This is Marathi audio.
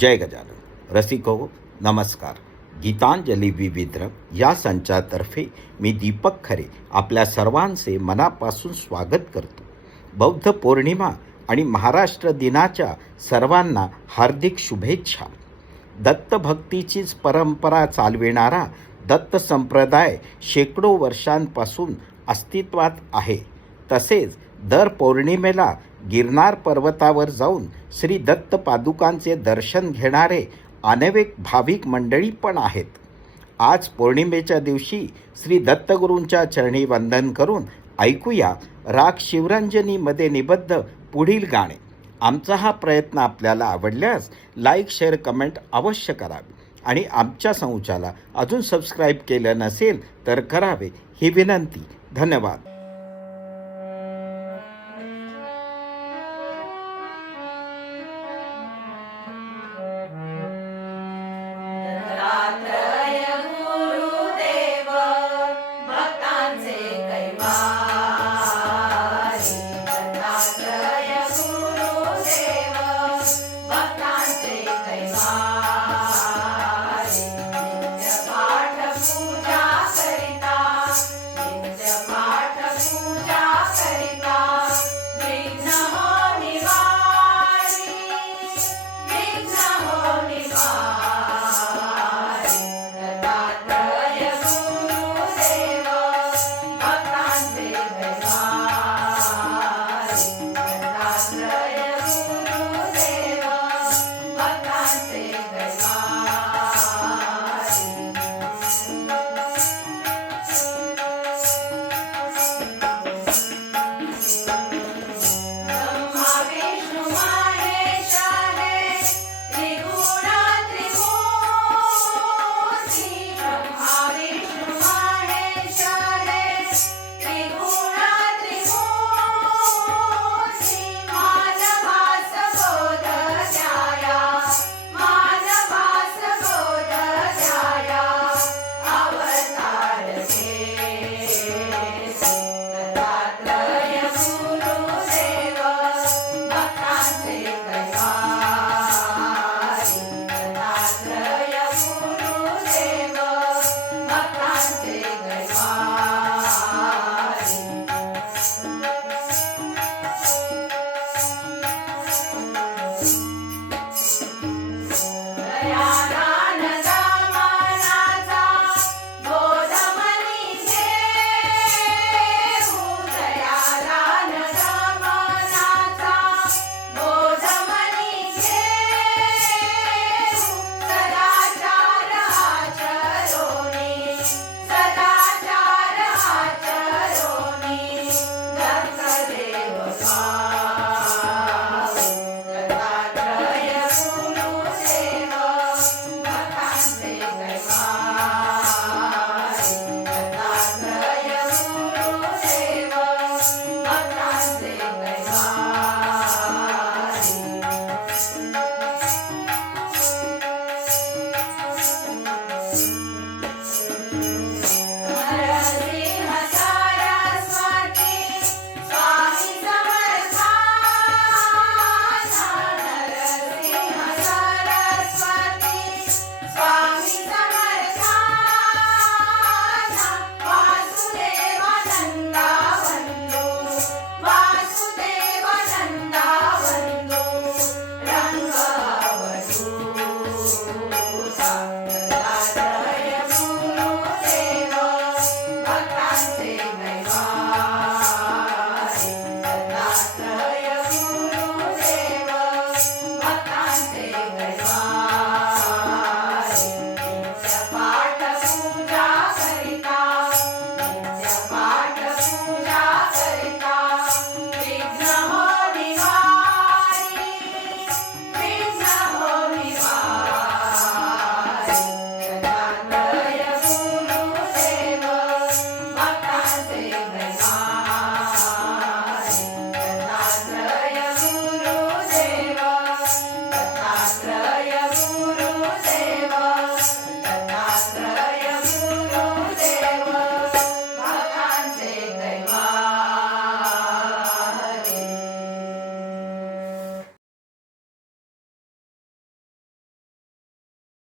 जय गजानन रसिको नमस्कार. गीतांजली विविध या संचातर्फे मी दीपक खरे आपल्या सर्वांचे मनापासून स्वागत करतो. बौद्ध पौर्णिमा आणि महाराष्ट्र दिनाच्या सर्वांना हार्दिक शुभेच्छा. दत्तभक्तीचीच परंपरा चालविणारा दत्त संप्रदाय शेकडो वर्षांपासून अस्तित्वात आहे. तसेच दर पौर्णिमेला गिरनार पर्वतावर जाऊन श्री दत्त पादुकांचे दर्शन घेणारे अनेक भाविक मंडळी पण आहेत. आज पौर्णिमेच्या दिवशी श्री दत्तगुरूंच्या चरणी वंदन करून ऐकूया राग शिवरंजनीमध्ये निबद्ध पुढील गाणे. आमचा हा प्रयत्न आपल्याला आवडल्यास लाईक, शेअर, कमेंट अवश्य करावे आणि आमच्या संचाला अजून सबस्क्राईब केलं नसेल तर करावे ही विनंती. धन्यवाद.